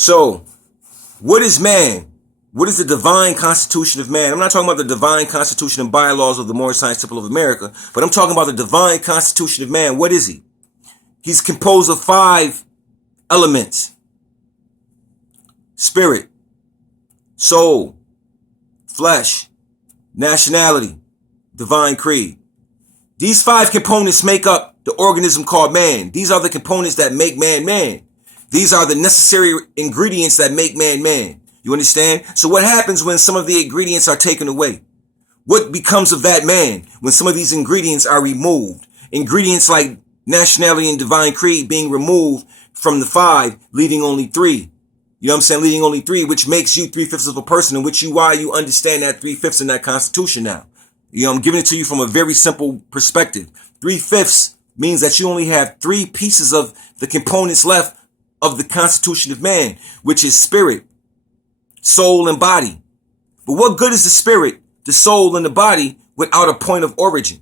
So, what is man? What is the divine constitution of man? I'm not talking about the divine constitution and bylaws of the Moorish Science Temple of America, but I'm talking about the divine constitution of man. What is he? He's composed of 5 elements: spirit, soul, flesh, nationality, divine creed. These 5 components make up the organism called man. These are the components that make man man. These are the necessary ingredients that make man man. You understand? So what happens when some of the ingredients are taken away? What becomes of that man when some of these ingredients are removed? Ingredients like nationality and divine creed being removed from the 5, leaving only 3. You know what I'm saying? Leaving only 3, which makes you 3/5 of a person, and why you understand that 3/5 in that constitution now. You know, I'm giving it to you from a very simple perspective. 3/5 means that you only have 3 pieces of the components left of the constitution of man, which is spirit, soul, and body. But what good is the spirit, the soul, and the body without a point of origin?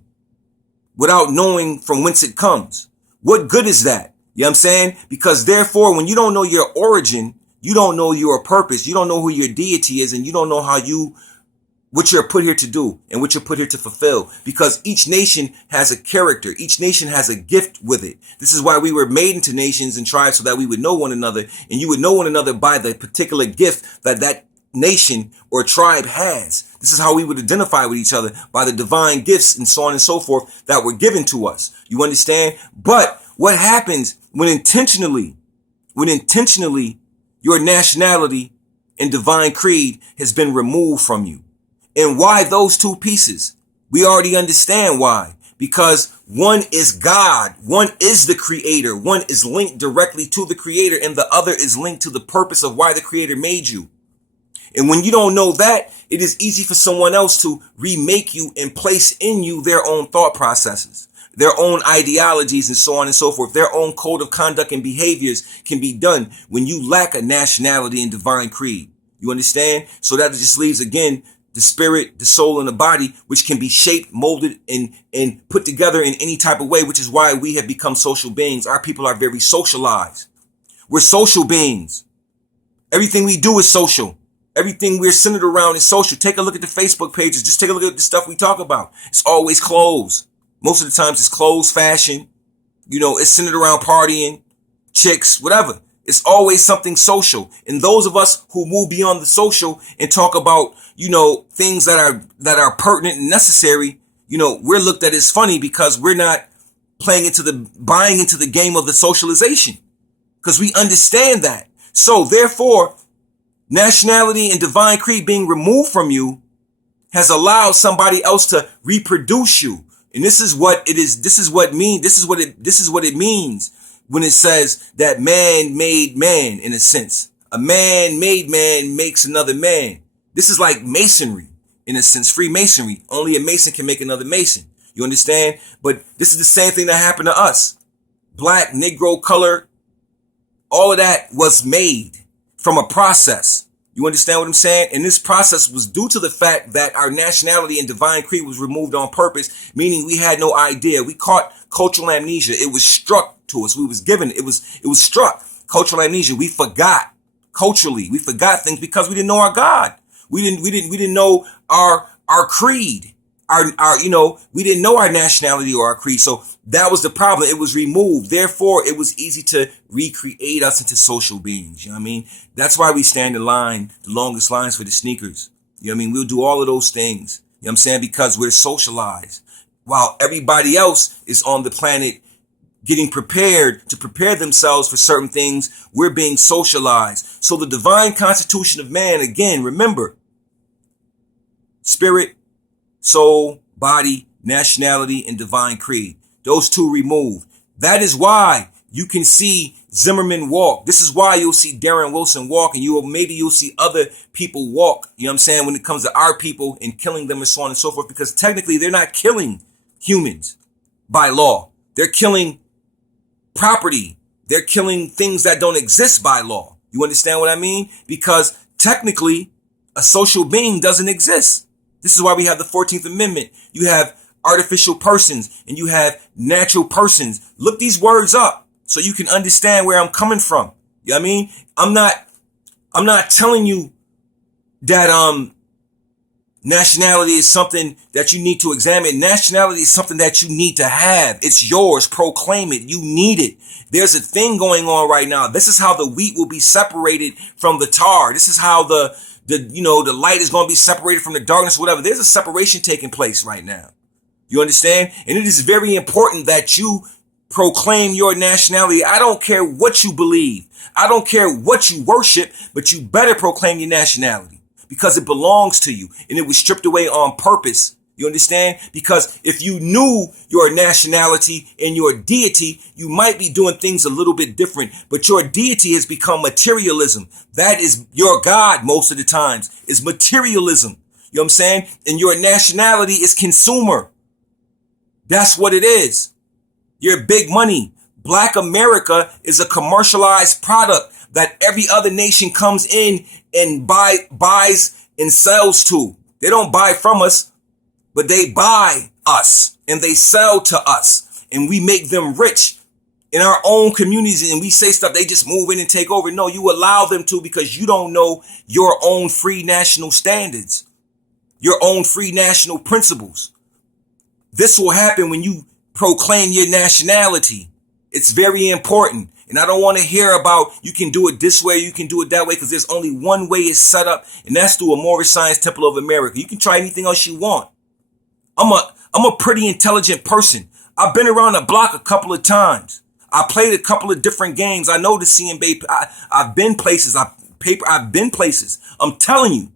Without knowing from whence it comes? What good is that? You know what I'm saying? Because therefore, when you don't know your origin, you don't know your purpose, you don't know who your deity is, and you don't know what you're put here to do and what you're put here to fulfill. Because each nation has a character. Each nation has a gift with it. This is why we were made into nations and tribes, so that we would know one another, and you would know one another by the particular gift that nation or tribe has. This is how we would identify with each other, by the divine gifts and so on and so forth that were given to us. You understand? But what happens when intentionally your nationality and divine creed has been removed from you? And why those 2 pieces? We already understand why. Because one is God, one is the creator, one is linked directly to the creator, and the other is linked to the purpose of why the creator made you. And when you don't know that, it is easy for someone else to remake you and place in you their own thought processes, their own ideologies, and so on and so forth. Their own code of conduct and behaviors can be done when you lack a nationality and divine creed. You understand? So that just leaves, again, the spirit, the soul, and the body, which can be shaped, molded, and put together in any type of way, which is why we have become social beings. Our people are very socialized. We're social beings. Everything we do is social. Everything we're centered around is social. Take a look at the Facebook pages. Just take a look at the stuff we talk about. It's always clothes. Most of the times it's clothes, fashion. You know, it's centered around partying, chicks, whatever. It's always something social. And those of us who move beyond the social and talk about, you know, things that are pertinent and necessary, you know, we're looked at as funny because we're not buying into the game of the socialization, because we understand that. So therefore, nationality and divine creed being removed from you has allowed somebody else to reproduce you. And this is what it is. This is what it means when it says that man made man, in a sense. A man made man makes another man. This is like masonry, in a sense, Freemasonry. Only a mason can make another mason. You understand? But this is the same thing that happened to us. Black, Negro, color, all of that was made from a process. You understand what I'm saying? And this process was due to the fact that our nationality and divine creed was removed on purpose, meaning we had no idea. We caught cultural amnesia. It was struck to us. We was given. It was struck. Cultural amnesia. We forgot culturally. We forgot things because we didn't know our God. We didn't know our creed. We didn't know our nationality or our creed. So that was the problem. It was removed. Therefore, it was easy to recreate us into social beings. You know what I mean? That's why we stand in line, the longest lines for the sneakers. You know what I mean? We'll do all of those things. You know what I'm saying? Because we're socialized. While everybody else is on the planet getting prepared to prepare themselves for certain things, we're being socialized. So the divine constitution of man, again, remember, spirit, soul, body, nationality, and divine creed. Those 2 removed. That is why you can see Zimmerman walk. This is why you'll see Darren Wilson walk, and you'll see other people walk, you know what I'm saying, when it comes to our people and killing them and so on and so forth, because technically they're not killing humans by law. They're killing property. They're killing things that don't exist by law. You understand what I mean? Because technically a social being doesn't exist. This is why we have the 14th Amendment. You have artificial persons and you have natural persons. Look these words up so you can understand where I'm coming from. You know what I mean? I'm not I'm not telling you that nationality is something that you need to examine. Nationality is something that you need to have. It's yours. Proclaim it. You need it. There's a thing going on right now. This is how the wheat will be separated from the tar. This is how the light is going to be separated from the darkness, whatever. There's a separation taking place right now. You understand? And it is very important that you proclaim your nationality. I don't care what you believe. I don't care what you worship, but you better proclaim your nationality because it belongs to you and it was stripped away on purpose. You understand? Because if you knew your nationality and your deity, you might be doing things a little bit different. But your deity has become materialism. That is your God most of the times, is materialism. You know what I'm saying? And your nationality is consumer. That's what it is. Your big money. Black America is a commercialized product that every other nation comes in and buys and sells to. They don't buy from us, but they buy us and they sell to us and we make them rich in our own communities and we say stuff, they just move in and take over. No, you allow them to because you don't know your own free national standards, your own free national principles. This will happen when you proclaim your nationality. It's very important. And I don't want to hear about you can do it this way, you can do it that way, because there's only one way it's set up, and that's through a Moorish Science Temple of America. You can try anything else you want. I'm a pretty intelligent person. I've been around the block a couple of times. I played a couple of different games. I know the CMB. I've been places. I've been places. I'm telling you,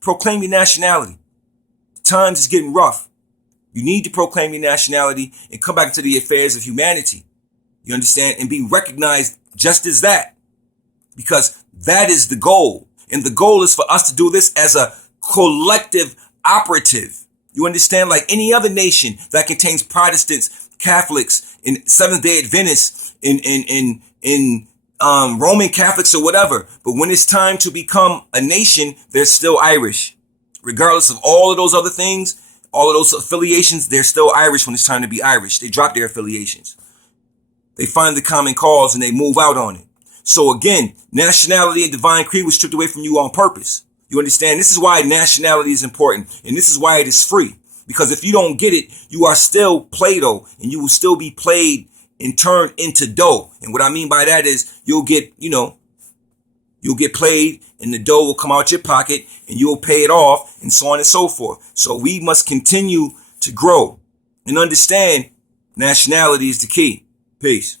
proclaim your nationality. The times is getting rough. You need to proclaim your nationality and come back into the affairs of humanity. You understand? And be recognized just as that. Because that is the goal. And the goal is for us to do this as a collective operative. You understand? Like any other nation that contains Protestants, Catholics, and Seventh-day Adventists, in Roman Catholics or whatever. But when it's time to become a nation, they're still Irish. Regardless of all of those other things, all of those affiliations, they're still Irish when it's time to be Irish. They drop their affiliations. They find the common cause and they move out on it. So again, nationality and divine creed was stripped away from you on purpose. You understand? This is why nationality is important. And this is why it is free. Because if you don't get it, you are still Play-Doh and you will still be played and turned into dough. And what I mean by that is you'll get played and the dough will come out your pocket and you'll pay it off and so on and so forth. So we must continue to grow and understand nationality is the key. Peace.